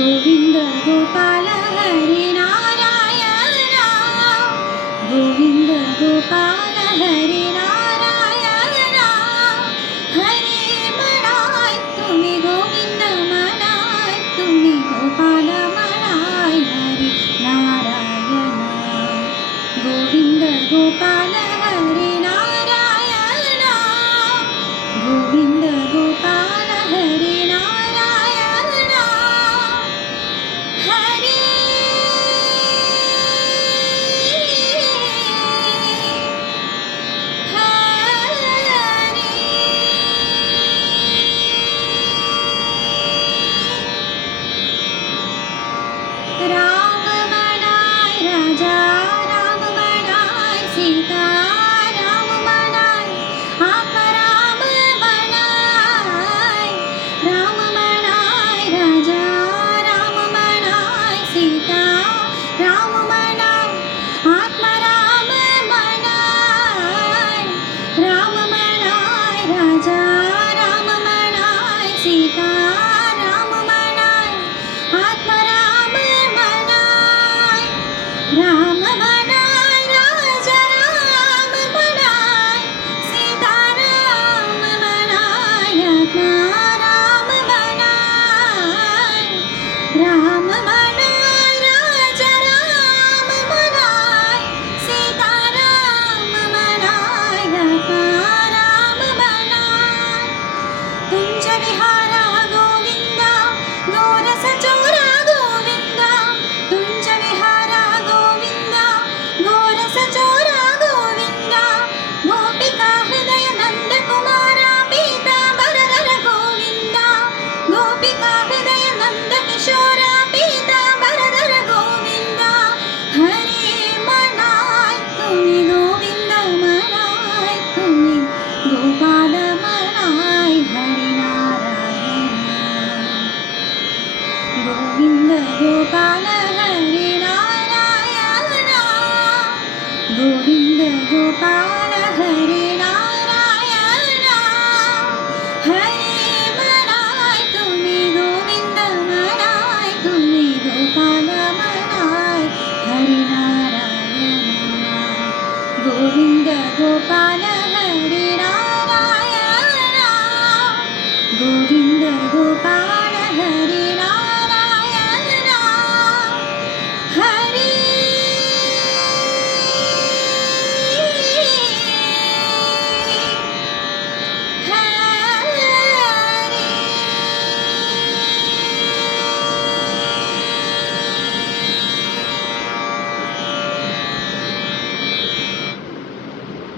गोविंद गोपाल हरे नारायणा, गोविंद गोपाल हरे नारायणा. हरे म्हणाय तुम्ही गोविंद म्हणाय तुम्ही गोपाल म्हणाय हरे नारायणा. गोविंद गोपाल हरे नारायणा, गोविंद गोपाल हरे नारायणा. हरे राम म्हणाय राजा, राम म्हणाय सीता, राम म्हणाय आत्माराम म्हणाय. राम म्हणाय राजा, राम म्हणाय सीता, राम म्हणाय आत्माराम म्हणाय. राम म्हणाय राजा, राम म्हणाय सीता, राम म्हणाय आत्माराम म्हणाय. राम म्हणाय राजा, राम म्हणाय सीता, राम म्हणाय आत्माराम म्हणाय. राम म्हणाय राजा, राम म्हणाय सीता, राम म्हणाय आत्माराम म्हणाय. तुंज विहारा गोविंदा, गोरस चोरा गोविंदा. तुंज विहारा गोविंदा, गोरस चोरा गोविंदा. गोपिका हृदय नंद कुमारा पीतांबरधर गोविंदा. गोपिका हृदय नंद किशोरा पीतांबरधर गोविंदा. हरे म्हणाय तुम्ही गोविंद म्हणाय तुम्ही गोपाल म्हणाय हरे नारायणा. गोविंद गोपाल हरे नारायणा, गोविंद गोपाल